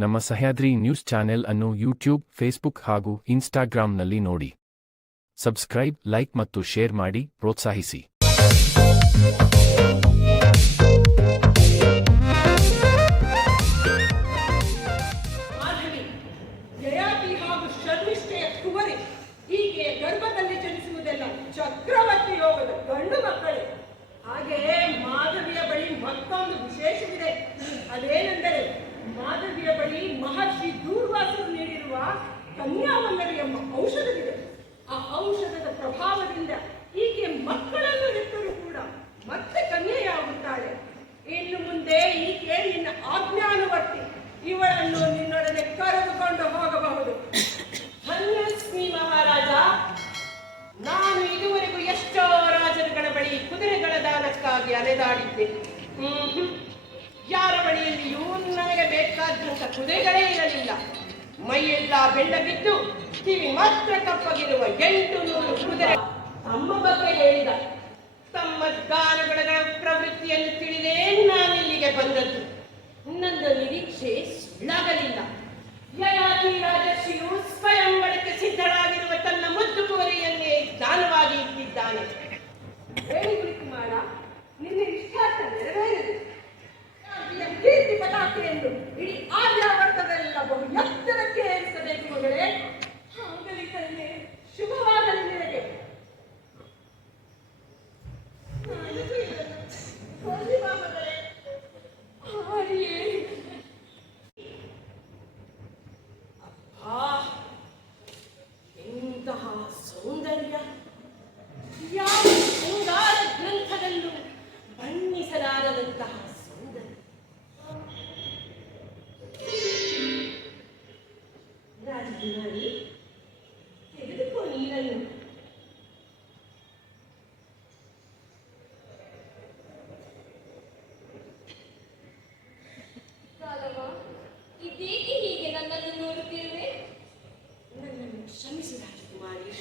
ನಮ್ಮ Sahyadri news channel ಅನ್ನು YouTube, Facebook ಹಾಗೂ ಇನ್ಸ್ಟಾಗ್ರಾಂನಲ್ಲಿ ನೋಡಿ. ಸಬ್ಸ್ಕ್ರೈಬ್, ಲೈಕ್ ಮತ್ತು ಶೇರ್ ಮಾಡಿ ಪ್ರೋತ್ಸಾಹಿಸಿ. ಹೀಗೆ ಗರ್ಭದಲ್ಲಿ ಜನಿಸುವುದೆಲ್ಲ ಚಕ್ರವರ್ತಿ ಯೋಗದ ಗಂಡು ಮಕ್ಕಳು. ಹಾಗೆಯೇ ಮಾಧವಿಯ ಬಳಿ ಮತ್ತೊಂದು ವಿಶೇಷವಿದೆ. ಅದೇನೆಂದರೆ ಮಾಧವಿಯ ಬಳಿ ಮಹರ್ಷಿ ದೂರ್ವಾಸರು ನೀಡಿರುವ ಕನ್ಯಾವಲ್ಲರಿ ಎಂಬ ಔಷಧವಿದೆ. ಆ ಔಷಧದ ಪ್ರಭಾವದಿಂದ ಈಕೆ ಮಕ್ಕಳನ್ನು ಹೆತ್ತರೂ ಕೂಡ ಮತ್ತೆ ಕನ್ಯೆಯಾಗುತ್ತಾಳೆ. ಇನ್ನು ಮುಂದೆ ಈಕೆ ನಿನ್ನ ಆಜ್ಞಾನುವರ್ತಿ. ಇವಳನ್ನು ನಿನ್ನೊಡನೆ ಕರೆದುಕೊಂಡು ಹೋಗಬಹುದು. ಧನ್ಯಸ್ಮಿ ಮಹಾರಾಜ. ನಾನು ಇದುವರೆಗೂ ಎಷ್ಟೋ ರಾಜರುಗಳ ಬಳಿ ಕುದುರೆಗಳ ದಾನಕ್ಕಾಗಿ ಅಲೆದಾಡಿದ್ದೆ. ಯಾರ ಬಳಿಯಲ್ಲಿಯೂ ನನಗೆ ಬೇಕಾದಂತ ಕುದುರೆಗಳೇ ಇರಲಿಲ್ಲ. ಮೈಯೆಲ್ಲ ಬೆಳ್ಳಗಿದ್ದು ಕಿವಿ ಮಾತ್ರ ಕಪ್ಪಗಿರುವ 800 ಕುದುರೆ ತಮ್ಮ ಬಗ್ಗೆ ಹೇಳಿದ. ತಮ್ಮ ದಾನಗಳ ಪ್ರವೃತ್ತಿಯನ್ನು ತಿಳಿದೇ ನಾನಿಲ್ಲಿಗೆ ಬಂದದ್ದು. ನನ್ನ ನಿರೀಕ್ಷೆ ಸುಳ್ಳಾಗಲಿಲ್ಲ. ಯಯಾತಿ ರಾಜರ್ಷಿಯು ಸ್ವಯಂವರಕ್ಕೆ ಸಿದ್ಧರಾಗಿರುವ ತನ್ನ ಮುದ್ದು ಕುವರಿಯನ್ನೇ ದಾನವಾಗಿ ಇಟ್ಟಿದ್ದಾನೆ. ಹೇಳಿ ಕುಮಾರ, ನಿನ್ನ ಇಷ್ಟಾರ್ಥ ನೆರವೇರಿದೆ. ಕೀರ್ತಿ ಪತಾಕೆಯನ್ನು ಇಡೀ ಆರ್ಯಾವರ್ತವೆಲ್ಲ ಬಹು ಎತ್ತರಕ್ಕೆ ಏರಿಸಬೇಕು ಮಗಳೇ. ಆಗಲಿ ಕನ್ಯೆ, ಶುಭವಾಗಲಿ ನಿನಗೆ. ಮಗಳೇ, ಎಂತಹ ಸೌಂದರ್ಯ! ಯಾವ ಶೃಂಗಾರ ಗ್ರಂಥದಲ್ಲೂ ಬಣ್ಣಿಸಲಾರದಂತಹ ಸೌಂದರ್ಯ. ರಾಜಕುಮಾರಿ, ತೆಗೆದುಕೋ ನೀರನ್ನು. ಇದೇಕೆ ಹೀಗೆ ನನ್ನನ್ನು ನೋಡುತ್ತಿರುವೆ? ನನ್ನನ್ನು ಕ್ಷಮಿಸಿ ರಾಜಕುಮಾರಿ.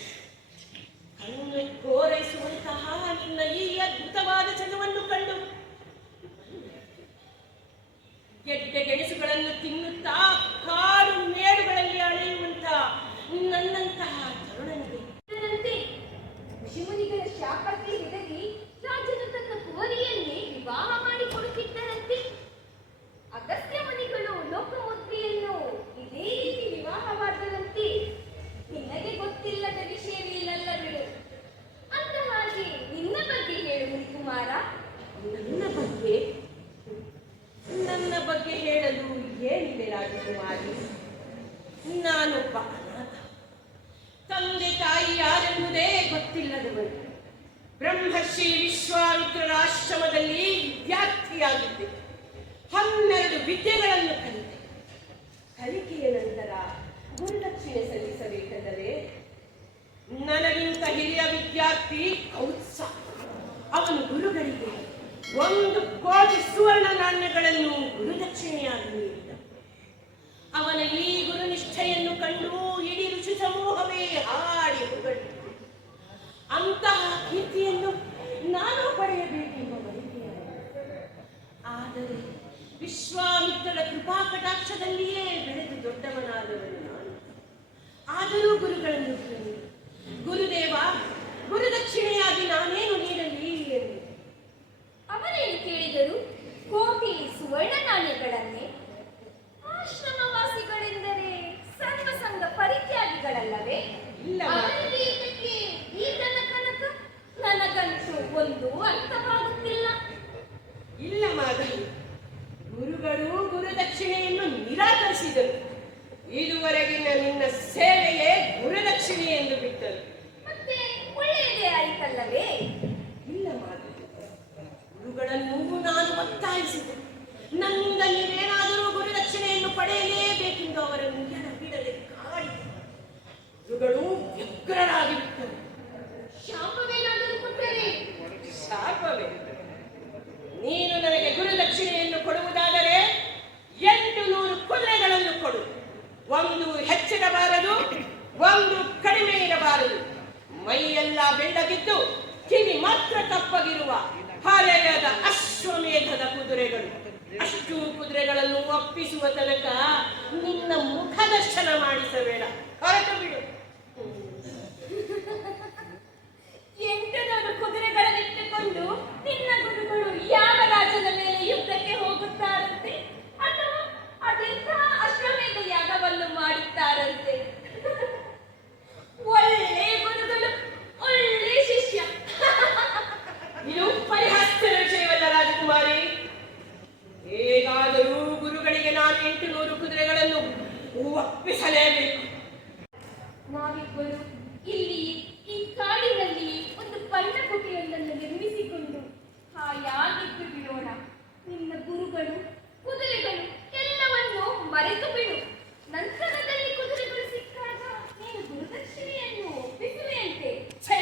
ಕಣ್ಣು ಕೋರೈಸುವಂತಹ ನಿನ್ನ ಈ ಅದ್ಭುತವಾದ ಚಲವನ್ನು ಕಂಡು ಗೆಡ್ಡೆ ಗೆಣಸುಗಳನ್ನು ತಿನ್ನುತ್ತಾ ಕಾಡು ಮೇಡುಗಳಲ್ಲಿ ಅಳೆಯುವಂತಹ ನನ್ನಂತಹ ತರುಣನಿಗೆ ಋಷಿಮುನಿಗಳ ಶಾಪಕ್ಕೆ ಹೆದರಿ ರಾಜನು ತನ್ನ ಕುವರಿಯನ್ನೇ ವಿವಾಹ ಮಾಡಿಕೊಡುತ್ತಿದ್ದರಂತೆ. ಅಗಸ್ತ್ಯ ಮುನಿಗಳು ಲೋಕಮುದ್ರೆಯನ್ನು ಇದೇ ರೀತಿ ವಿವಾಹವಾದರಂತೆ. ನಿನಗೆ ಗೊತ್ತಿಲ್ಲದ ವಿಷಯವಿಲ್ಲಲ್ಲ ಬಿಡು. ಅಂದ ಹಾಗೆ ನಿನ್ನ ಬಗ್ಗೆ ಹೇಳು ಮುನಿಕುಮಾರ. ನನ್ನ ಬಗ್ಗೆ ಹೇಳಲು ಏನಿದೆ ರಾಜಕುಮಾರಿ? ನಾನೊಬ್ಬ ಅನಾಥ. ತಂದೆ ತಾಯಿ ಯಾರೆಂಬುದೇ ಗೊತ್ತಿಲ್ಲದವನು. ಬ್ರಹ್ಮರ್ಷಿ ವಿಶ್ವಾಮಿತ್ರರ ಆಶ್ರಮದಲ್ಲಿ ವಿದ್ಯಾರ್ಥಿಯಾಗಿದ್ದೆ. 12 ವಿದ್ಯೆಗಳನ್ನು ಕಲಿತೆ. ಕಲಿಕೆಯ ನಂತರ ಗುರುದಕ್ಷಿಣೆ ಸಲ್ಲಿಸಬೇಕೆಂದರೆ ನನಗಿಂತ ಹಿರಿಯ ವಿದ್ಯಾರ್ಥಿ ಕೌತ್ಸ. ಅವನು ಗುರುಗಳಿಗೆ 1 ಕೋಟಿ ಸುವರ್ಣ ನಾಣ್ಯಗಳನ್ನು ಗುರುದಕ್ಷಿಣೆಯಾಗಿ ನೀಡಿದ. ಅವನ ಈ ಗುರುನಿಷ್ಠೆಯನ್ನು ಕಂಡು ಇಡೀ ಋಷಿ ಸಮೂಹವೇ ಹಾಡಿ ಹೊಗಳಿತು. ಅಂತಹ ಕೀರ್ತಿಯನ್ನು ನಾನು ಪಡೆಯಬೇಕೆಂಬ ಬಯಕೆಯಾಗಿದೆ. ಆದರೆ ವಿಶ್ವಾಮಿತ್ರರ ಕೃಪಾ ಕಟಾಕ್ಷದಲ್ಲಿಯೇ ಬೆಳೆದು ದೊಡ್ಡವನಾದವನು ನಾನು. ಆದರೂ ಗುರುಗಳನ್ನು ಕೇಳಿ, ಗುರುದೇವ, ಗುರುದಕ್ಷಿಣೆಯಾಗಿ ನಾನೇನು ನೀಡಲಿ ಎಂದು. ಅವರೇನು ಕೇಳಿದರು? ಕೋಟಿ ಸುವರ್ಣ ನಾಣ್ಯಗಳನ್ನೇ? ಆಶ್ರಮವಾಸಿಗಳೆಂದರೆ ಸರ್ವಸಂಗ ಪರಿತ್ಯಾಗಿಗಳಲ್ಲವೇ? ಅವರಿಗೆ ಈ ಕನಕ ನನಗಂತೂ ಒಂದು ಅರ್ಥವಾಗುತ್ತಿಲ್ಲ. ಇಲ್ಲ ಮಾಧವಿ, ಗುರುಗಳು ಗುರುದಕ್ಷಿಣೆಯನ್ನು ನಿರಾಕರಿಸಿದರು. ಇದುವರೆಗಿನ ನಿನ್ನ ಸೇವೆಯೇ ಗುರುದಕ್ಷಿಣೆ ಎಂದು ಬಿಟ್ಟರು. ಮತ್ತೆ ಒಳ್ಳೆಯದೇ ಆಯಿತಲ್ಲವೇ? ಇಲ್ಲ ಮಾಧವಿ, ಗುರುಗಳನ್ನು ನಾನು ಒತ್ತಾಯಿಸಿದೆ. ನನ್ನಿಂದ ನೀವೇನಾದರೂ ಗುರುದಕ್ಷಿಣೆಯನ್ನು ಪಡೆಯಲೇಬೇಕೆಂದು ಅವರನ್ನು ಬಿಡದೆ ಕಾಡಿದೆ. ಗುರುಗಳು ವ್ಯಗ್ರರಾಗಿರುತ್ತಾರೆ. ಶಾಪವೇನಾದರೂ ಕೊಟ್ಟರೆ? ಶಾಪವೇ? ನೀನು ನನಗೆ ಗುರುದಕ್ಷಿಣೆಯನ್ನು ಕೊಡುವುದಾದರೆ 800 ಕುದುರೆಗಳನ್ನು ಕೊಡು. 1 ಹೆಚ್ಚಿರಬಾರದು, 1 ಕಡಿಮೆ ಇರಬಾರದು. ಮೈಯೆಲ್ಲ ಬೆಳ್ಳಗಿದ್ದು ಕಿವಿ ಮಾತ್ರ ಕಪ್ಪಗಿರುವ ಹರೆಯದ ಅಶ್ವಮೇಧದ ಕುದುರೆಗಳು. ಅಷ್ಟು ಕುದುರೆಗಳನ್ನು ಒಪ್ಪಿಸುವ ತನಕ ದರ್ಶನ ಮಾಡಿಸಬೇಡ, ಹೊರಟು ಬಿಡು. 800 ಕುದುರೆಗಳನ್ನಿಟ್ಟುಕೊಂಡು ನಿನ್ನ ಗುರುಗಳು ಯಾವ ರಾಜನ ಮೇಲೆ ಯುದ್ಧಕ್ಕೆ ಹೋಗುತ್ತಾರಂತೆ, ಅಥವಾ ಅದೆಂತಹ ಅಶ್ವಮೇಧ ಯಾಗವನ್ನು ಮಾಡುತ್ತಾರಂತೆ. ಒಳ್ಳೆ ಗುರುಗಳು, ಒಳ್ಳೆ ಶಿಷ್ಯ. ಇದು ಪರಿಹಾಸ್ಯದ ವಿಷಯವಲ್ಲ ರಾಜಕುಮಾರಿ. ಹೇಗಾದರೂ ಗುರುಗಳಿಗೆ ನಾನು 800 ಕುದುರೆಗಳನ್ನು ಒಪ್ಪಿಸಲೇಬೇಕು. ನಾವಿಬ್ಬರು ಇಲ್ಲಿ ಈ ಕಾಡಿನಲ್ಲಿ ಒಂದು ಪರ್ಣಕುಟಿಯೊಂದನ್ನು ನಿರ್ಮಿಸಿಕೊಂಡು ಹಾಯಾಗಿದ್ದು ಬಿಡೋಣ. ನಿನ್ನ ಗುರುಗಳು, ಕುದುರೆಗಳು ಎಲ್ಲವನ್ನೂ ಮರೆತು ಬಿಡು. ನಂತರದಲ್ಲಿ ಕುದುರೆಗಳು ಸಿಕ್ಕಾಗ ನೀನು ಗುರುದಕ್ಷಿಣೆಯನ್ನು ಒಪ್ಪಿಸುವೆಯಂತೆ. ಛೇ,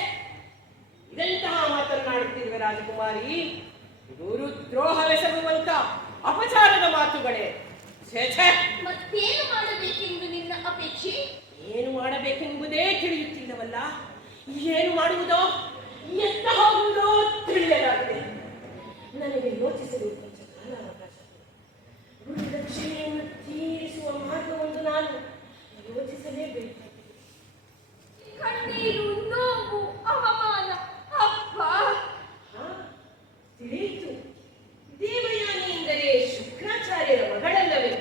ಇದೆಂತಹ ಮಾತನ್ನಾಡುತ್ತಿರುವೆ ರಾಜಕುಮಾರಿ. ಗುರುದ್ರೋಹವೆಸಗುವಂತ ಅಪಚಾರದ ಮಾತುಗಳೇ. ಛೇ ಛೇ. ಮತ್ತೇನು ಮಾಡಬೇಕೆಂದು ನಿನ್ನ ಅಪೇಕ್ಷೆ? ಏನು ಮಾಡಬೇಕೆಂಬುದೇ ತಿಳಿಯುತ್ತಿಲ್ಲವಲ್ಲ. ಏನು ಮಾಡುವುದೋ, ಎತ್ತ ಹೋಗುವುದೋ ತಿಳಿಯಲಾಗಿದೆ. ನನಗೆ ಯೋಚಿಸಲು ಕೊಂಚ ಕಾಲಾವಕಾಶ. ಗುರುದಕ್ಷಿಣೆಯನ್ನು ತೀರಿಸುವ ಮಾರ್ಗವೊಂದು ನಾನು ಯೋಚಿಸಲೇಬೇಕಾಗಿದೆ. ಕಣ್ಣೀರು, ನೋವು, ಅವಮಾನ. ಅಪ್ಪ, ಹಾ, ತಿಳಿಯಿತು. ದೇವಯಾನಿ ಎಂದರೆ ಶುಕ್ರಾಚಾರ್ಯರ ಮಗಳಲ್ಲವೇ?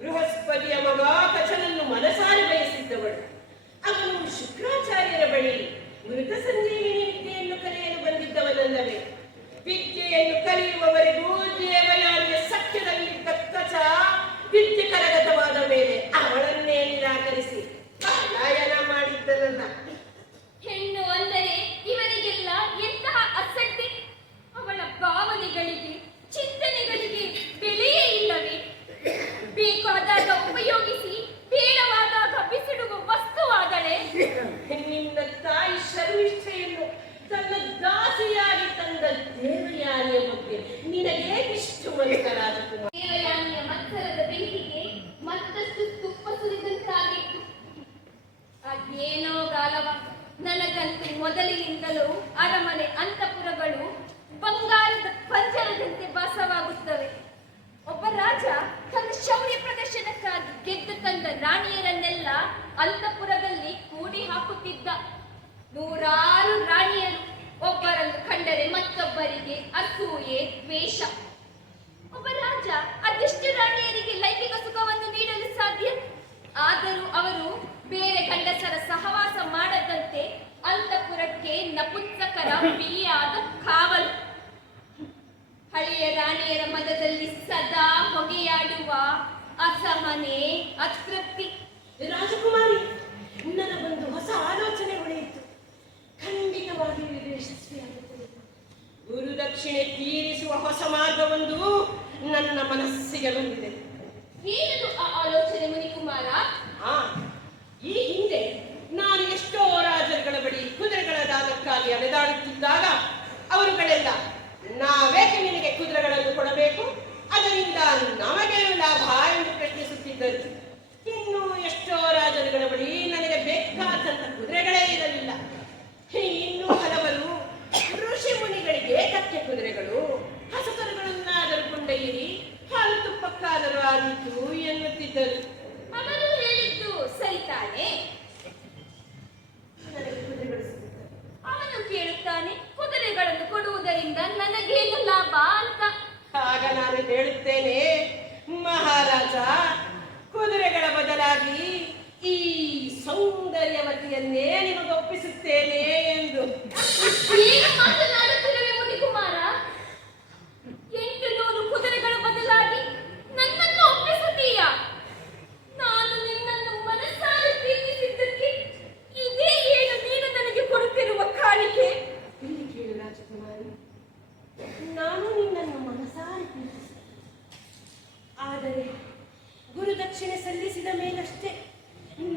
ಬೃಹಸ್ಪತಿಯ ಮಗ ಕಚನನ್ನು ಮನಸಾರಿ ಬಯಸಿದ್ದವಳು. ಅವನು ಶುಕ್ರಾಚಾರ್ಯರ ಬಳಿ ಮೃತ ಸಂಜೀವಿನಿ ವಿದ್ಯೆಯನ್ನು ಕಲಿಯಲು ಬಂದಿದ್ದವನಲ್ಲವೇ? ವಿದ್ಯೆಯನ್ನು ಕಲಿಯುವವರೆಗೂ ದೇವಯಾನಿಯ ಸಖ್ಯದಲ್ಲಿದ್ದ ಕಚ ವಿದ್ಯೆ ಕರಗತವಾದ ಮೇಲೆ ಅವಳನ್ನೇ ನಿರಾಕರಿಸಿ ಪಲಾಯನ ಮಾಡಿದ್ದನಲ್ಲ. ಹೆಣ್ಣು ಅಂದರೆ ಇವರಿಗೆಲ್ಲ ಎಂತಹ ಅಸಡ್ಡೆ. ಅವಳ ಭಾವನೆಗಳಿಗೆ, ಚಿಂತನೆಗಳಿಗೆ ಬೆಲೆಯೇ ಇಲ್ಲವೇ? ಬೇಕಾದಾಗ ಉಪಯೋಗಿಸಿ, ಬೇಡವಾದಾಗ ಬಿಸಿಡುವ ವಸ್ತುವಾದಳೆ. ನಿನ್ನ ತಾಯಿ ಶರ್ಮಿಷ್ಠೆಯನ್ನು ತನ್ನ ದಾಸಿಯಾಗಿ ತಂದ ದೇವಯಾನಿಯ ಬಗ್ಗೆ ನಿನಗೆ ಇಷ್ಟು ಮನಕ ರಾಜಕುಮಾರ. ದೇವಯಾನಿಯ ಮತ್ಸರದ ಬೆಂಕಿಗೆ ಮತ್ತಷ್ಟು ತುಪ್ಪ ಸುರಿದಂತಾಗಿತ್ತು. ಅದೇನೋ ಗಾಲವ. ನನಗಂತೂ ಮೊದಲಿನಿಂದಲೂ ಅರಮನೆ ಅಂತಃಪುರಗಳು ಬಂಗಾರದ ಪಂಜರದಂತೆ ಭಾಸವಾಗುತ್ತವೆ. ಒಬ್ಬ ರಾಜ ತನ್ನ ಶೌರ್ಯ ಪ್ರದರ್ಶನಕ್ಕಾಗಿ ಗೆದ್ದು ತಂದ ರಾಣಿಯರನ್ನೆಲ್ಲ ಅಂತಃಪುರದಲ್ಲಿ ಕೂಡಿ ಹಾಕುತ್ತಿದ್ದ. ನೂರಾರು ರಾಣಿಯರು. ಒಬ್ಬರನ್ನು ಕಂಡರೆ ಮತ್ತೊಬ್ಬರಿಗೆ ಅಸೂಯೆ, ದ್ವೇಷ. ಒಬ್ಬ ರಾಜ ಅದೆಷ್ಟು ರಾಣಿಯರಿಗೆ ಲೈಂಗಿಕ ಸುಖವನ್ನು ನೀಡಲು ಸಾಧ್ಯ? ಆದರೂ ಅವರು ಬೇರೆ ಗಂಡಸರ ಸಹವಾಸ ಮಾಡದಂತೆ ಅಂತಃಪುರಕ್ಕೆ ನಪುಂಸಕರ ಬಿಗಿಯಾದ ಕಾವಲು. ಹಳೆಯ ರಾಣಿಯರ ಮನದಲ್ಲಿ ಸದಾ ಹೊಗೆಯಾಡುವ ಅಸಹನೆ, ಅತೃಪ್ತಿ. ರಾಜಕುಮಾರಿ, ನನಗೊಂದು ಹೊಸ ಆಲೋಚನೆ ಹೊಳೆಯಿತು. ಖಂಡಿತವಾಗಿಯೂ ಇದು ಯಶಸ್ವಿಯಾಗುತ್ತದೆ. ಗುರುದಕ್ಷಿಣೆ ತೀರಿಸುವ ಹೊಸ ಮಾರ್ಗವೊಂದು ನನ್ನ ಮನಸ್ಸಿಗೆ ಬಂದಿದೆ. ಏನದು ಆ ಆಲೋಚನೆ ಮುನಿಕುಮಾರ? ಹಾ, ಈ ಹಿಂದೆ ನಾನು ಎಷ್ಟೋ ರಾಜರುಗಳ ಬಳಿ ಕುದುರೆಗಳ ದಾನಕ್ಕಾಗಿ ಅಲೆದಾಡುತ್ತಿದ್ದಾಗ ಅವರುಗಳೆಲ್ಲ ನಾವೇಕೆ ನಿನಗೆ ಕುದುರೆಗಳನ್ನು ಕೊಡಬೇಕು, ಅದರಿಂದ ನಮಗೇನು ಲಾಭ ಎಂದು ಪ್ರಶ್ನಿಸುತ್ತಿದ್ದರು. ಇನ್ನು ಎಷ್ಟೋ ರಾಜರುಗಳ ಬಳಿ ನನಗೆ ಬೇಕಾದಂತ ಕುದುರೆಗಳೇ ಇರಲಿಲ್ಲ. ಇನ್ನೂ ಹಲವರು ಋಷಿ ಮುನಿಗಳಿಗೆ ಕತ್ತೆ ಕುದುರೆಗಳು, ಹಸುಕರುಗಳನ್ನಾದರೂ ಕೊಂಡೊಯ್ಯಿರಿ, ಹಾಲು ತುಪ್ಪಕ್ಕಾದರೂ ಆದೀತು ಎನ್ನುತ್ತಿದ್ದರು. ಅವರು ಹೇಳಿದ್ದು ಸರಿ ತಾನೆ? ನನಗೆ ಕುದುರೆಗಳು ಸಿಗುತ್ತವೆ. ಅವನು ಕೇಳುತ್ತಾನೆ, ಕುದುರೆಗಳನ್ನು ಕೊಡುವುದರಿಂದ ನನಗೇನು ಲಾಭ ಅಂತ. ಆಗ ನಾನು ಹೇಳುತ್ತೇನೆ, ಮಹಾರಾಜ, ಕುದುರೆಗಳ ಬದಲಾಗಿ ಈ ಸೌಂದರ್ಯವತಿಯನ್ನೇ ನಿಮಗೊಪ್ಪಿಸುತ್ತೇನೆ ಎಂದು. ಏನು ಮಾತನಾಡುತ್ತಿರುವೆ ಮುನಿಕುಮಾರ? 800 ಕುದುರೆಗಳ ಬದಲಾಗಿ ನನ್ನನ್ನು ಒಪ್ಪಿಸುತ್ತೀಯಾ? ನಾನು ನಿನ್ನನ್ನು ಮನಸಾರೆ ಪ್ರೀತಿಸಿದ್ದಕ್ಕೆ ಇದೇ ಏನು ನೀನು ನನಗೆ ಕೊಡುತ್ತಿರುವ ಕಾಣಿಕೆ? ಇಲ್ಲಿ ಕೇಳು ರಾಜಕುಮಾರಿ, ನಾನು ನಿನ್ನನ್ನು ಮನಸಾರೆ ಪ್ರೀತಿಸಿದೆ. ಆದರೆ ಗುರುದಕ್ಷಿಣೆ ಸಲ್ಲಿಸಿದ ಮೇಲಷ್ಟೇ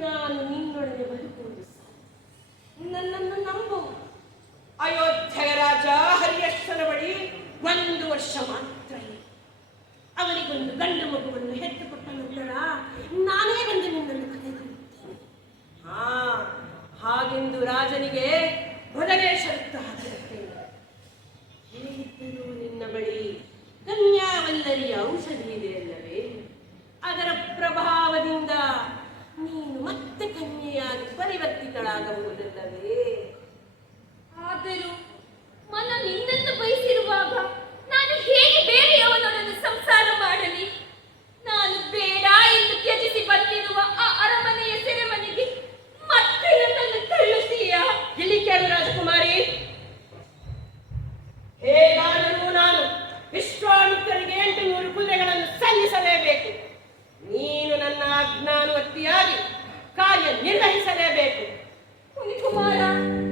ನಾನು ನಿನ್ನೊಡನೆ ಬದುಕುವುದು ಸಾಧ್ಯ. ನನ್ನನ್ನು ನಂಬು. ಅಯೋಧ್ಯೆಯ ರಾಜ ಹರಿಯಶ್ವರ ಬಳಿ 1 ವರ್ಷ ಮಾತ್ರ ಇದೆ. ಅವನಿಗೊಂದು ಗಂಡು ಮಗುವನ್ನು ಹೆತ್ತುಕೊಟ್ಟ ನಂತರ ನಾನೇ ಬಂದು ನಿನ್ನನ್ನು ಕರೆದುಕೊಳ್ಳುತ್ತೇನೆ. ಹಾಗೆಂದು ರಾಜನಿಗೆ ಬದಲೇ ಷರತ್ತು ಹಾಕಿರುತ್ತೇನೆ. ಹೇಗಿದ್ದರೂ ನಿನ್ನ ಬಳಿ ಕನ್ಯಾವಲ್ಲರಿಯ ಔಷಧಿ ಇದೆ ಅಲ್ಲವೇ? ಅದರ ಪ್ರಭಾವದಿಂದ ನಿರ್ವಹಿಸಲೇಬೇಕು. ಮುನಿಕುಮಾರ,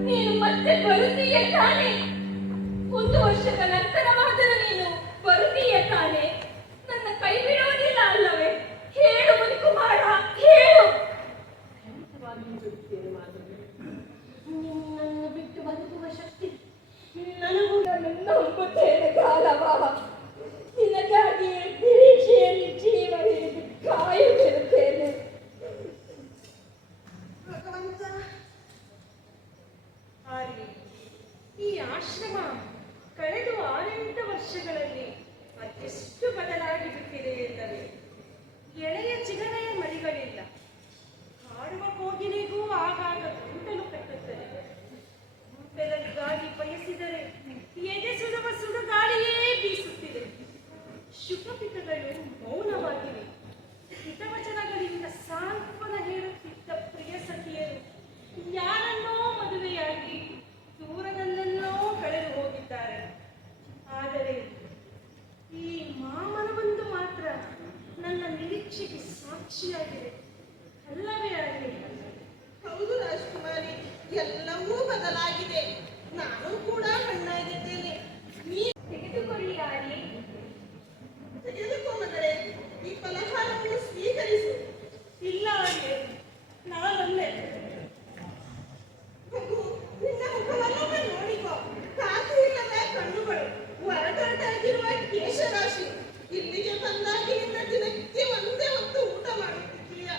ನೀನು ಮತ್ತೆ ಬರುತ್ತೀಯ ತಾನೆ? 1 ವರ್ಷದ ನಂತರವಾದರೂ ನೀನು ಬರುತ್ತೀಯ ತಾನೆ? ನನ್ನ ಕೈ ಬಿಡೋದಿಲ್ಲ ಅಲ್ಲವೇ? ಹೇಳು ಮುನಿಕುಮಾರ, ಹೇಳು. ನಿನ್ನನ್ನು ಬಿಟ್ಟು ಬದುಕುವ ಶಕ್ತಿ ನನಗೂ ನಂಬುತ್ತೇನೆ ಕಾಲವ. ನಿನಗಾಗಿ ನಿರೀಕ್ಷೆಯಲ್ಲಿ ಜೀವ ಹಿಡಿದು ಕಾಯುತ್ತಿರುತ್ತೇನೆ. ಭಗವಂತ, ಆರ್ಯ, ಈ ಆಶ್ರಮ ಕಳೆದ 6-8 ವರ್ಷಗಳಲ್ಲಿ ಅದೆಷ್ಟು ಬದಲಾಗಿ ಬಿಟ್ಟಿದೆ ಎಂದರೆ ಎಳೆಯ ಚಿಗರೆಯ ಮರಿಗಳಿಲ್ಲ. ಹಾಡುವ ಕೋಗಿಲೆಗೂ ಆಗಾಗ ಗಂಟಲು ಕಟ್ಟುತ್ತದೆ. ಬೆಳಗಾಗಿ ಬಯಸಿದರೆ ಎದೆ ಸುಡುವ ಸುಡುಗಾಳಿಯೇ ಬೀಸುತ್ತಿದೆ. ಶುಕಪಿತಗಳು ಮೌನವಾಗಿವೆ. ಹಿತವಚನಗಳಿಂದ ಸಾಂತ್ವನ ಹೇಳುತ್ತಿದ್ದ ಪ್ರಿಯ ಸಖಿಯರು ಯಾರನ್ನೋ ಮದುವೆಯಾಗಿ ದೂರದಲ್ಲೆಲ್ಲೋ ಕಳೆದು ಹೋಗಿದ್ದಾರೆ. ಆದರೆ ಈ ಮಾಮನವೊಂದು ಮಾತ್ರ ನನ್ನ ನಿರೀಕ್ಷೆಗೆ ಸಾಕ್ಷಿಯಾಗಿದೆ, ಅಲ್ಲವೇ ಆಗಲಿ? ಹೌದು ರಾಜ್ಕುಮಾರಿ, ಎಲ್ಲವೂ ಬದಲಾಗಿದೆ. ನಾನು ಕೂಡ ಹಣ್ಣಾಗಿದ್ದೇನೆ. ನೀ ತೆಗೆದುಕೊಳ್ಳಿ ಆರ್ಯ. ತೆಗೆದುಕೋ ಮಗಳೇ, ಈ ಫಲಹಾರವನ್ನು ಸ್ವೀಕರಿಸು. ಇಲ್ಲ ಆರ್ಯ, ನಾನಲ್ಲೇ. ಮಗು, ನಿನ್ನ ಮುಖವನ್ನೊಮ್ಮೆ ನೋಡಿಕೋ. ಕಾಂತಿ ಇಲ್ಲದ ಕಣ್ಣುಗಳು, ಒರಟೊರಟಾಗಿರುವ ಕೇಶರಾಶಿ. ಇಲ್ಲಿಗೆ ಬಂದಾಗಿನಿಂದ ದಿನಕ್ಕೆ ಒಂದೇ ಹೊತ್ತು ಊಟ ಮಾಡುತ್ತಿದ್ದೀಯ.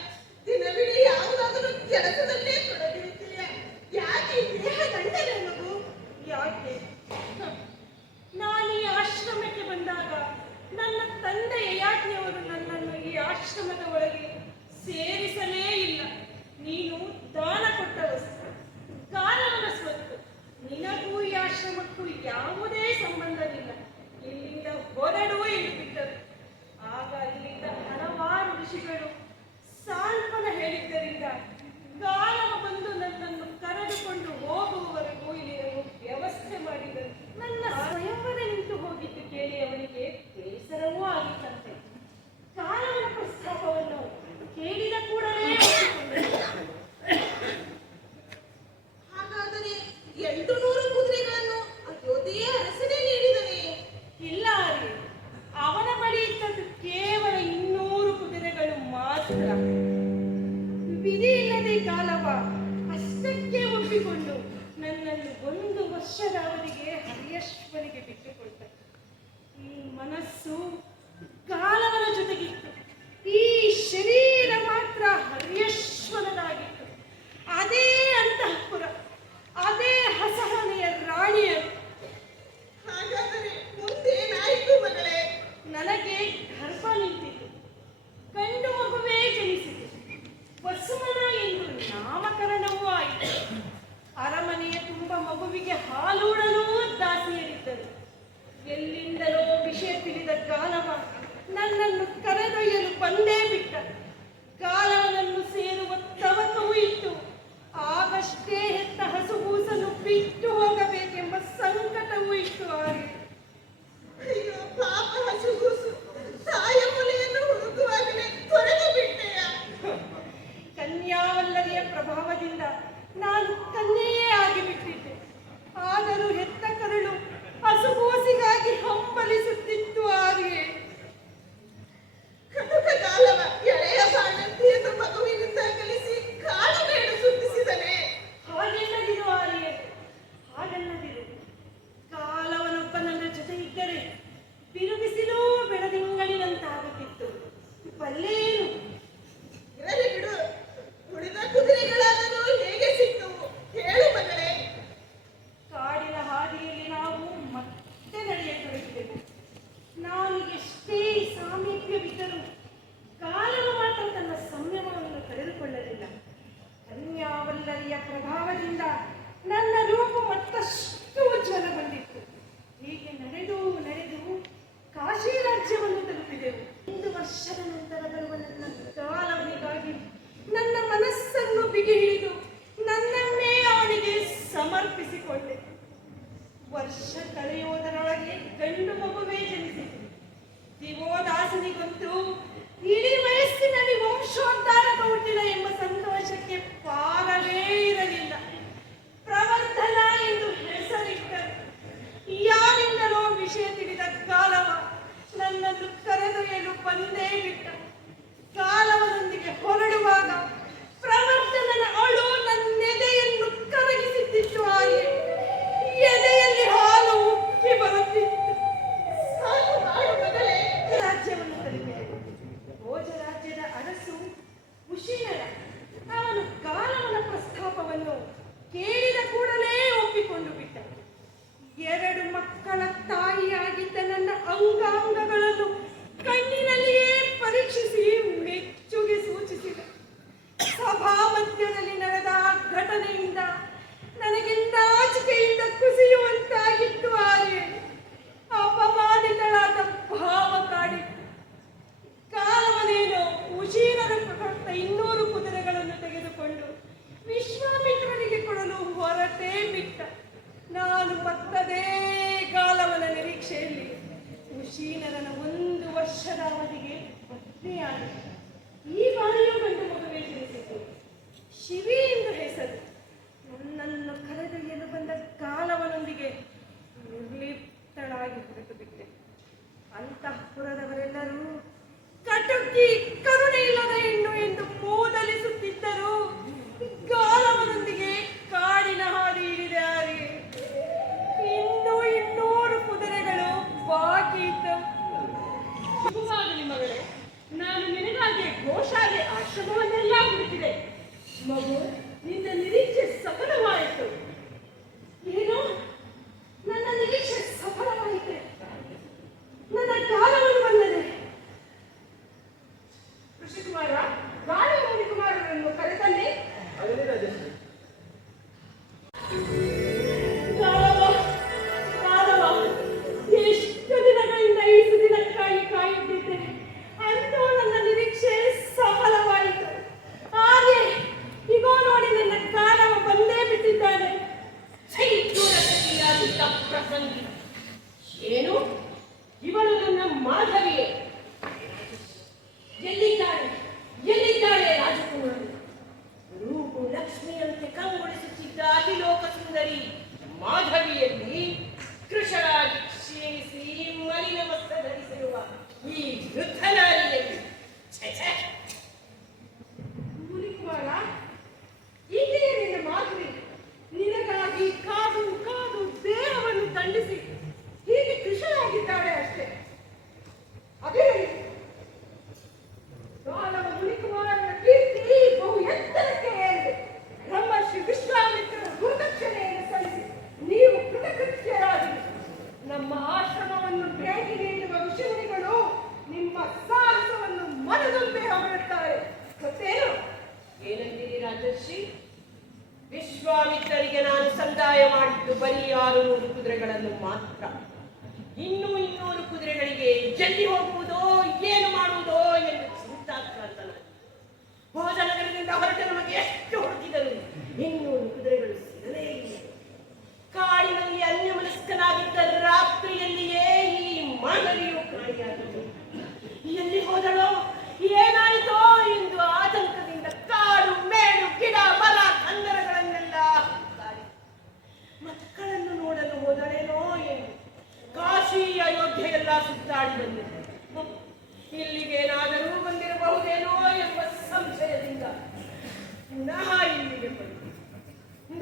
ದಿನವಿಡೀ ಯಾವುದಾದರೂ ಕೆಲಸದಲ್ಲೇ ತೊಡಗಿರುತ್ತೀಯ. ಯಾಕೆ ಈ ದೇಹ ಗಂಟನೆ ಮಗು? ಯಾಕೆ? ನಾನು ಈ ಆಶ್ರಮಕ್ಕೆ ಬಂದಾಗ ನನ್ನ ತಂದೆ ಯಯಾತಿಯವರು ನನ್ನನ್ನು ಈ ಆಶ್ರಮದ ಒಳಗೆ ಸೇರಿಸಲೇ ಇಲ್ಲ. ನೀನು ದಾನ ಕೊಟ್ಟ ವಸ್ತು, ಕಾಲವನ ಸ್ವತ್ತು. ನಿನಗೂ ಈ ಆಶ್ರಮಕ್ಕೂ ಯಾವುದೇ ಸಂಬಂಧವಿಲ್ಲ. ಇಲ್ಲಿಂದ ಹೊರಡು ಎಂದು ಬಿಟ್ಟರು. ಆಗ ಅಲ್ಲಿಂದ ಹಲವಾರು ಋಷಿಗಳು ಸಾಂತ್ವನ ಹೇಳಿದ್ದರಿಂದ ಕಾಲವ ಬಂದು ನನ್ನನ್ನು ಕರೆದುಕೊಂಡು ಹೋಗುವವರೆಗೂ ಇಲ್ಲಿರಲು ವ್ಯವಸ್ಥೆ ಮಾಡಿದರು. ನನ್ನ ಸ್ವಯಂವರ ನಿಂತು ಹೋಗಿದ್ದು ಕೇಳಿ ಅವನಿಗೆ ಬೇಸರವೂ ಆಗಿತ್ತಂತೆ. ಕಾಲವನ ಪ್ರಸ್ತಾಪವನ್ನು ಕೇಳಿದ ಕೂಡಲೇ ಒಪ್ಪಿಕೊಂಡರು. ಹಾಗಾದರೆ 800 ಕುದುರೆಗಳನ್ನು ಅಯೋಧ್ಯೆಯ ಅರಸನೇ ನೀಡಿದನೇ? ಇಲ್ಲ ಆರ್ಯ, ಅವನ ಬಳಿ ಇದ್ದದ್ದು ಕೇವಲ 200 ಕುದುರೆಗಳು ಮಾತ್ರ. ವಿಧಿ ಇಲ್ಲದೆ ಕಾಲವ ಅಷ್ಟಕ್ಕೆ ಒಪ್ಪಿಕೊಂಡು ನನ್ನನ್ನು 1 ವರ್ಷದ ಅವಧಿಗೆ ಹರಿಯಶ್ವನಿಗೆ ಬಿಟ್ಟುಕೊಟ್ಟ. ಈ ಮನಸ್ಸು ಕಾಲವನ ಜೊತೆಗಿತ್ತು, ಈ ಶರೀರ ಮಾತ್ರ ಹರಿಯಶ್ವನದಾಗಿತ್ತು. ಅದೇ ಅಂತಃಪುರ, ಅದೇ ಹಸಹನೆಯ ರಾಣಿಯರು. ಹಾಗಾದರೆ ಮುಂದೇನಾಯಿತು ಮಗಳೇ? ನನಗೆ ಗರ್ಭ ನಿಂತಿತು, ಗಂಡು ಮಗುವೇ ಜನಿಸಿತು. ವಸುಮನ ಎಂದು ನಾಮಕರಣವೂ ಆಯಿತು. ಅರಮನೆಯ ತುಂಬ ಮಗುವಿಗೆ ಹಾಲೂಡಲೂ ದಾಸಿಯರಿದ್ದರು. ಎಲ್ಲಿಂದಲೋ ವಿಷಯ ತಿಳಿದ ಕಾಲವ ನನ್ನನ್ನು ಕರೆದೊಯ್ಯಲು ಬಂದೇ ಬಿಟ್ಟ. ಕಾಲವನನ್ನು ಸೇರುವ ತವಕವೂ ಇತ್ತು. ಆಗಷ್ಟೇ ಹೆತ್ತ ಹಸುಗೂಸನ್ನು ಬಿಟ್ಟು ಹೋಗಬೇಕೆಂಬ ಸಂಕಟವೂ ಇತ್ತು. ಆರ್ಯ, ಅಯ್ಯೋ ಪಾಪ ಹಸುಗೂಸು, ತಾಯ ಮುಲೆಯನ್ನು ಹುಡುಕುವಾಗಲೇ ತೊರೆದು ಬಿಟ್ಟೆಯ? ಕನ್ಯಾವಲ್ಲರಿಯ ಪ್ರಭಾವದಿಂದ ನಾನು ಕನ್ಯೆಯೇ ಆಗಿಬಿಟ್ಟಿದ್ದೆ. ಆದರೂ ಹೆತ್ತ ಕರುಳು ಹಸುಗೂಸಿಗಾಗಿ ಹಂಬಲಿಸುತ್ತಿತ್ತು. ಆರ್ಯ, ಕಟುಕ ಕಾಲವ ಎಳೆಯ ಬಾಣಂತಿಯನ್ನು ಮಗುವಿನಿಂದ ಕಲಿಸಿ ಕಾಡುಬೇಡು ಸುತ್ತಿಸಿದನೆ. ಹಾಗೆನ್ನದಿರು ಆರ್ಯ, ಹಾಗೆನ್ನದಿರು. ಕಾಲವನೊಬ್ಬ ನನ್ನ ಜೊತೆ ಇದ್ದರೆ ಬಿರುಬಿಸಿಲೂ ಬೆಳದಿಂಗಳಿನಂತಾಗುತ್ತಿತ್ತು. ಬಲ್ಲೇನು? ಇರಲಿ ಬಿಡು, ಉಳಿದ ಕುದುರೆಗಳಾದರೂ ಹೇಗೆ ಸಿಕ್ಕವು ಹೇಳು ಮಗಳೇ. ಕಾಡಿನ ಹಾದಿಯಲ್ಲಿ ನಾವು ಮತ್ತೆ ನಡೆಯತೊಡಗಿದೆವು. ನಾನು ಎಷ್ಟೇ ಸಾಮೀಪ್ಯವಿದ್ದರೂ ಕಾಲವ ಮಾತ್ರ ತನ್ನ ಸಂಯಮವನ್ನು ಕಳೆದುಕೊಳ್ಳಲಿಲ್ಲ. ಕನ್ಯಾವಲ್ಲರಿಯ ಪ್ರಭಾವದಿಂದ ನನ್ನ ರೂಪು ಮತ್ತಷ್ಟು ಉಜ್ವಲಗೊಂಡಿತ್ತು. ಹೀಗೆ ನಡೆದು ನಡೆದು ಕಾಶಿ ರಾಜ್ಯವನ್ನು ತಲುಪಿದೆವು. 1 ವರ್ಷದ ನಂತರ ಬರುವ ನನ್ನ ಕಾಲವನಿಗಾಗಿ ನನ್ನ ಮನಸ್ಸನ್ನು ಬಿಗಿ ಹಿಡಿದು ನನ್ನನ್ನೇ ಅವನಿಗೆ ಸಮರ್ಪಿಸಿಕೊಂಡೆ. ವರ್ಷ ಕಳೆಯುವುದರೊಳಗೆ ಗಂಡು ಮಗುವೇ ಜನಿಸಿತು. ದಿವೋದಾಸನಿಗಂತೂ ಇಡೀ ವಯಸ್ಸಿನಲ್ಲಿ ವಂಶೋದ್ಧಾರಕ ಹುಟ್ಟಿದ ಎಂಬ ಸಂತೋಷಕ್ಕೆ ಮಗು, ನಿನ್ನ ನಿರೀಕ್ಷೆ ಸಫಲವಾಯಿತು. ಏನು? ನನ್ನ ನಿರೀಕ್ಷೆ ಸಫಲವಾಯಿತೆ. ನನ್ನ ಕಾಲವನ್ನು ಬಂದದೆ. ಋಷಿಕುಮಾರ, ಗಾಳಿ ಮುನಿಕುಮಾರರನ್ನು ಕರೆತನ್ನಿ. ಎಷ್ಟು ದಿನಗಳಿಂದ ಈ ಸುದಿನಕ್ಕಾಗಿ ಕಾಯುತ್ತಿದ್ದೆ. ಅಂತೂ ನನ್ನ ನಿರೀಕ್ಷೆ ಸಫಲವಾಯಿತು. ಹಾಗೆ ಈಗೋ ನೋಡಿ, ನನ್ನ ಕಾಲವ ಬಂದೇ ಬಿಟ್ಟಿದ್ದಾನೆ. ಪ್ರಸಂಗಿ ಏನು? ಇವಳು ನನ್ನ ಮಾಧವಿಯೇ? ಎಲ್ಲಿದ್ದಾಳೆ ಎಲ್ಲಿದ್ದಾಳೆ ರಾಜಕುಮಾರಿ? ರೂಪು ಲಕ್ಷ್ಮಿಯಂತೆ ಕಂಗೊಳಿಸುತ್ತಿದ್ದ ಅತಿಲೋಕ ಸುಂದರಿ ಮಾಧವಿಯಲ್ಲಿ ಕೃಶಳಾಗಿ ಕ್ಷೀಣಿಸಿ ಮಲಿನ ವಸ್ತ್ರ ಧರಿಸಿರುವ ಈ ವೃದ್ಧನಾರಿಯಲ್ಲಿ ಮುನಿಕುಮಾರ, ಈಗಲೇ ನಿನ್ನ ಮಾಧವಿ ನಿನಗಾಗಿ ಕಾದು ಕಾದು ದೇಹವನ್ನು ದಂಡಿಸಿ ಹೀಗೆ ಕೃಷಿಯಾಗಿದ್ದಾಳೆ ಅಷ್ಟೇ. ಅದೇ ಕಾಲವ ಮುನಿಕುಮಾರನ ಕೀರ್ತಿ ಬಹು ಎತ್ತರಕ್ಕೆ ಏರಿದೆ. ಬ್ರಹ್ಮರ್ಷಿ ವಿಶ್ವಾಮಿತ್ರರ ಗುರುದಕ್ಷಿಣೆಯನ್ನು ಸಲ್ಲಿಸಿ ನೀವು ಕೃತಕೃತ್ಯರಾದಿರಿ. ನಮ್ಮ ಆಶ್ರಮವನ್ನು ಭೇಟಿ ನೀಡುವ ಋಷಿಮುನಿಗಳು ನಿಮ್ಮ ಸಾಹಸವನ್ನು ಮನದೊಂದೇ ಹೊಗಳುತ್ತಾರೆ. ಗೊತ್ತೇನು? ಏನಂತೀರಿ ರಾಜರ್ಷಿ? ವಿಶ್ವಾಮಿತ್ರರಿಗೆ ನಾನು ಸಂದಾಯ ಮಾಡಿದ್ದು ಬರೀ 600 ಕುದುರೆಗಳನ್ನು ಮಾತ್ರ. ಇನ್ನೂ 200 ಕುದುರೆಗಳಿಗೆ ಎಲ್ಲಿ ಹೋಗುವುದೋ ಏನು ಮಾಡುವುದೋ ಎಂದು ಚಿಂತಾಕ್ರಾಂತನಾಗಿ ಭೋಜನಗರದಿಂದ ಹೊರಟ ನಮಗೆ ಎಷ್ಟು ಹುಡುಕಿದರು 200 ಕುದುರೆಗಳು ಸಿಗಲೇ ಇಲ್ಲ. ಕಾಡಿನಲ್ಲಿ ಅನ್ಯಮನಸ್ಕನಾಗಿದ್ದ ರಾತ್ರಿಯಲ್ಲಿಯೇ ಈ ಮಾನವಿಯು ಕಾಣಿಯಾಗಿದ್ದು ಎಲ್ಲಿ ಹೋದಳೋ ಏನಾಯಿತೋ ಎಂದು ಆತಂಕದಿಂದ ಕಾಡು ಮೇಡು ಗಿಡ ಮರ ಕಂದರಗಳನ್ನೆಲ್ಲ ಮಕ್ಕಳನ್ನು ನೋಡಲು ಹೋದಳೇನೋ ಎಂದು ಕಾಶಿ ಅಯೋಧ್ಯೆ ಎಲ್ಲ ಸುತ್ತಾಡಿ ಬಂದಿದ್ದೆ. ಇಲ್ಲಿಗೇನಾದರೂ ಬಂದಿರಬಹುದೇನೋ ಎಂಬ ಸಂಶಯದಿಂದ ಪುನಃ ಇಲ್ಲಿಗೆ ಬಂದು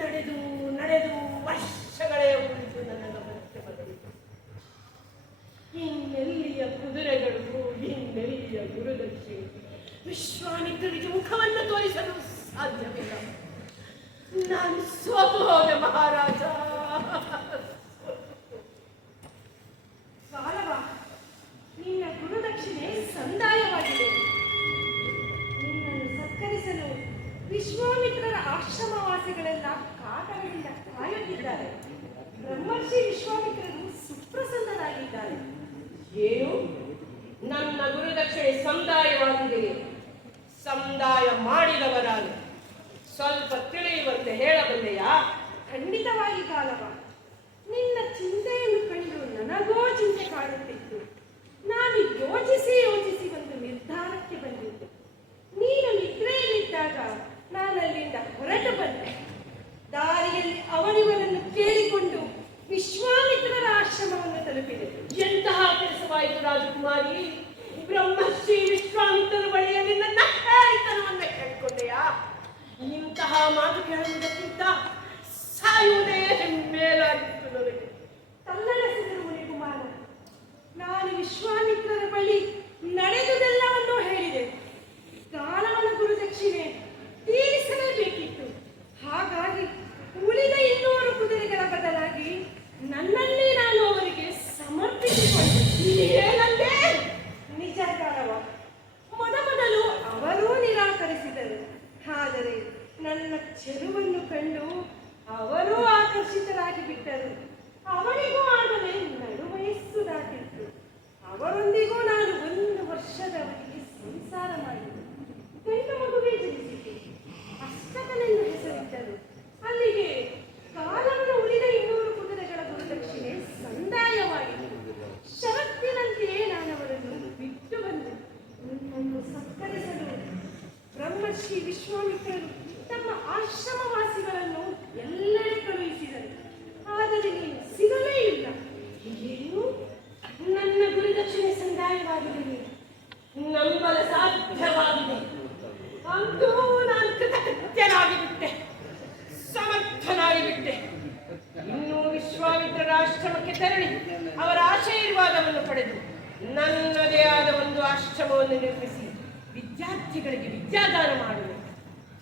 ನಡೆದು ನಡೆದು ವರ್ಷಗಳೇ ಉಳಿದು ನನ್ನ ಗಮನಕ್ಕೆ ಬಂದಿತ್ತು. ಇನ್ನೆಲ್ಲಿಯ ಕುದುರೆಗಳು, ಇನ್ನೆಲ್ಲಿಯ ಗುರುದಕ್ಷಿಣೆ? ವಿಶ್ವಾಮಿತ್ರರಿಗೆ ಮುಖವನ್ನು ತೋರಿಸಲು ಸಾಧ್ಯವಿಲ್ಲ. ನಾನು ಸೋತು ಹೋದೆ ಮಹಾರಾಜ. ಕಾಲವ, ನಿನ್ನ ಗುರುದಕ್ಷಿಣೆ ಸಂದಾಯವಾಗಿದೆ. ನಿನ್ನನ್ನು ಸತ್ಕರಿಸಲು ವಿಶ್ವಾಮಿತ್ರರ ಆಶ್ರಮವಾಸಿಗಳೆಲ್ಲ ಕಾಟಗಳಿಂದ ಕಾಯುತ್ತಿದ್ದಾರೆ. ಬ್ರಹ್ಮರ್ಷಿ ವಿಶ್ವಾಮಿತ್ರರು ಸುಪ್ರಸನ್ನರಾಗಿದ್ದಾರೆ. ಏನು? ನನ್ನ ಗುರುದಕ್ಷಿಣೆ ಸಂದಾಯವಾಗಿದೆಯೇ? ಸಂದಾಯ ಮಾಡಿದವರಾನು ಸ್ವಲ್ಪ ತಿಳಿಯುವಂತೆ ಹೇಳಬಲ್ಲೆಯಾ? ಖಂಡಿತವಾಗಿ ಕಾಲವ. ನಿನ್ನ ಚಿಂತೆಯನ್ನು ಕಂಡು ನನಗೋ ಚಿಂತೆ ಕಾಡುತ್ತಿತ್ತು. ನಾನು ಯೋಚಿಸಿ ಯೋಚಿಸಿ ಒಂದು ನಿರ್ಧಾರಕ್ಕೆ ಬಂದಿದ್ದೆ. ನೀನು ನಿದ್ರೆಯಲ್ಲಿದ್ದಾಗ ನಾನಲ್ಲಿಂದ ಹೊರಟು ಬಂದೆ. ದಾರಿಯಲ್ಲಿ ಅವರಿವರನ್ನು ಕೇಳಿಕೊಂಡು ವಿಶ್ವಾಮಿತ್ರರ ಆಶ್ರಮವನ್ನು ತಲುಪಿದೆ. ಎಂತಹ ಕೆಲಸವಾಯಿತು ರಾಜಕುಮಾರಿ? ಬ್ರಹ್ಮಶ್ರೀ ವಿಶ್ವಾಮಿತ್ರರ ಬಳಿಯಲ್ಲಿ ನನ್ನ ಹೇಳಿತನವನ್ನೇ ಕೇಳಿಕೊಂಡೆಯಾ? ಇಂತಹ ಮಾತು ಕೇಳುವುದಕ್ಕಿಂತ ಸಾಯುವುದೇ ಮೇಲಾಗಿತ್ತು ನನಗೆ. ತಲ್ಲಣಿಸಿದರು ಮುನಿಕುಮಾರ. ನಾನು ವಿಶ್ವಾಮಿತ್ರರ ಬಳಿ ನಡೆದುದೆಲ್ಲವನ್ನೂ ಹೇಳಿದೆ. ಕಾಲವನ ಗುರುದಕ್ಷಿಣೆ ತೀರಿಸಲೇಬೇಕಿತ್ತು. ಹಾಗಾಗಿ ಉಳಿದ 200 ಕುದುರೆಗಳ ಬದಲಾಗಿ ನನ್ನನ್ನೇ ನಾನು ಅವರಿಗೆ ಸಮರ್ಪಿಸಿಕೊಂಡೆ. ಏನಂದೆ? ನಿಜ ಕಾಲವ. ಮೊದಲು ಅವರೂ ನಿರಾಕರಿಸಿದರು. ಆದರೆ ನನ್ನ ಚೆಲುವನ್ನು ಕಂಡು ಅವರೂ ಆಕರ್ಷಿತರಾಗಿ ಬಿಟ್ಟರು. ಅವರಿಗೂ ಆಗಲೇ ನಡುವಯಸ್ಸು ದಾಟಿತ್ತು. ಅವರೊಂದಿಗೂ ನಾನು 1 ವರ್ಷದವರೆಗೆ ಸಂಸಾರ ಮಾಡಿದೆ. ಗಂಡು ಮಗುವೇ ಜನಿಸಿತು. ಅಷ್ಟಕನೆಂದು ಹೆಸರಿಟ್ಟರು. ಅಲ್ಲಿಗೆ ಕಾಲವನ್ನು ಉಳಿದ 200 ಕುದುರೆಗಳ ಗುರುದಕ್ಷಿಣೆ ಸಂದಾಯವಾಯಿತು. ಷರತ್ತಿನಂತೆಯೇ ನಾನು ಅವರನ್ನು ಬಿಟ್ಟು ಬಂದೆ. ನನ್ನನ್ನು ಸತ್ಕರಿಸಲು ಬ್ರಹ್ಮರ್ಷಿ ವಿಶ್ವಾಮಿತ್ರರು ತಮ್ಮ ಆಶ್ರಮವಾಸಿಗಳನ್ನು ಎಲ್ಲೆಡೆ ಕಳುಹಿಸಿದರು. ಆದರೆ ನೀನು ಸಿಗಲೇ ಇಲ್ಲ. ಏನು? ನನ್ನ ಗುರುದಕ್ಷಿಣೆ ಸಂದಾಯವಾಗಿದೆ, ನಂಬಲ ಸಾಧ್ಯವಾಗಿದೆ. ಅಂತೂ ನಾನು ಕೃತಕೃತ್ಯನಾಗಿಬಿಟ್ಟೆ, ಸಮರ್ಥನಾಗಿಬಿಟ್ಟೆ. ಇನ್ನೂ ವಿಶ್ವಾಮಿತ್ರರ ಆಶ್ರಮಕ್ಕೆ ತೆರಳಿ ಅವರ ಆಶೀರ್ವಾದವನ್ನು ಪಡೆದು ನನ್ನದೇ ಆದ ಒಂದು ಆಶ್ರಮವನ್ನು ನಿರ್ಮಿಸಿ ವಿದ್ಯಾರ್ಥಿಗಳಿಗೆ ವಿದ್ಯಾದಾನ ಮಾಡುವೆ.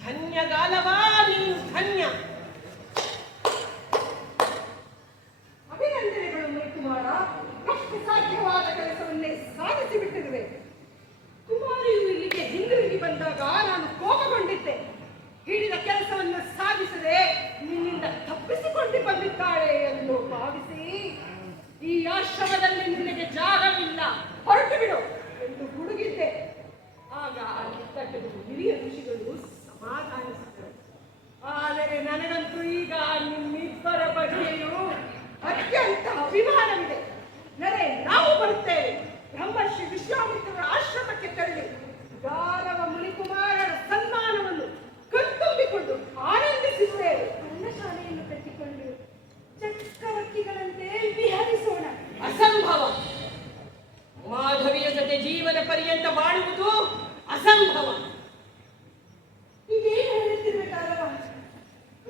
ಧನ್ಯಗಾಲವ ನೀನು ಧನ್ಯ. ಅಭಿನಂದನೆಗಳು ಮುನಿಕುಮಾರ, ಅಷ್ಟು ಸಾಧ್ಯವಾದ ಕೆಲಸವನ್ನೇ ಸಾಧಿಸಿ ಬಿಟ್ಟಿರುವೆ. ಕುಮಾರಿಯು ಇಲ್ಲಿಗೆ ಹಿಂದಿರುಗಿ ಬಂದಾಗ ನಾನು ಕೋಪಗೊಂಡಿದ್ದೆ. ಹಿಡಿದ ಕೆಲಸವನ್ನು ಸಾಧಿಸದೆ ನಿನ್ನಿಂದ ತಪ್ಪಿಸಿಕೊಂಡು ಬಂದಿದ್ದಾಳೆ ಎಂದು ಭಾವಿಸಿ ಈ ಆಶ್ರಮದಲ್ಲಿ ನಿನಗೆ ಜಾಗವಿಲ್ಲ, ಹೊರಟು ಬಿಡು ಎಂದು ಹುಡುಗಿದ್ದೆ. ಆಗ ಹಿರಿಯ ಋಷಿಗಳು ಸಮಾಧಾನಿಸಿದರು. ಆದರೆ ನನಗಂತೂ ಈಗ ನಿಮ್ಮಿಬ್ಬರ ಬಗ್ಗೆಯೂ ಅತ್ಯಂತ ಅಭಿಮಾನವಿದೆ. ನರೆ, ನಾವು ಬರುತ್ತೇವೆ. ಬ್ರಹ್ಮರ್ಷಿ ವಿಶ್ವಾಮಿತ್ರರ ಆಶ್ರಮಕ್ಕೆ ತೆರಳಿ ಗಾರವ ಮುನಿಕುಮಾರರ ಸನ್ಮಾನವನ್ನು ಕಣ್ತುಂಬಿಕೊಂಡು ಆನಂದಿಸಿದ್ದೇವೆ. ಅನ್ನಶಾಲೆಯನ್ನು ಕಟ್ಟಿಕೊಂಡು ಚಕ್ರವರ್ತಿಗಳಂತೆ ವಿಹರಿಸೋಣ. ಅಸಂಭವ. ಮಾಧವಿಯ ಜೊತೆ ಜೀವನ ಪರ್ಯಂತ ಬಾಳುವುದು ಅಸಂಭವ. ಇದೇನು ಹೇಳುತ್ತಿರಬೇಕಾದವ?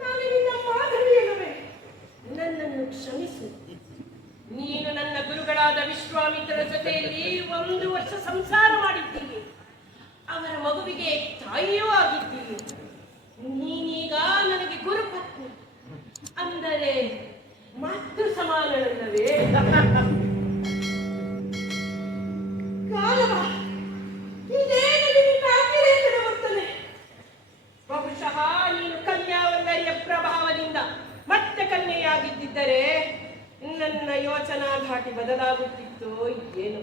ನಾನು ನಿನ್ನ ಮಾಧವಿಯಲ್ಲವೇ? ನನ್ನನ್ನು ಕ್ಷಮಿಸು. ನೀನು ನನ್ನ ಗುರುಗಳಾದ ವಿಶ್ವಾಮಿತ್ರರ ಜೊತೆಯಲ್ಲಿ 1 ವರ್ಷ ಸಂಸಾರ ಮಾಡಿದ್ದೀನಿ. ಅವರ ಮಗುವಿಗೆ ತಾಯಿಯೂ ಆಗಿದ್ದೀನಿ. ನೀನೀಗ ನನಗೆ ಗುರುಪತ್ನಿ, ಅಂದರೆ ಮಾತೃ ಸಮಾನಳಲ್ಲವೇ? ಕಾಲವ, ಇದೇನು ನಿನ್ನ ಅತಿರೇಕದ ವರ್ತನೆ? ಬಹುಶಃ ನೀನು ಕನ್ಯಾವಂದರಿಯ ಪ್ರಭಾವದಿಂದ ಮತ್ತೆ ಕನ್ಯೆಯಾಗಿದ್ದರೆ ನನ್ನ ಯೋಚನಾ ಘಾಟಿ ಬದಲಾಗುತ್ತಿತ್ತೋ ಏನು.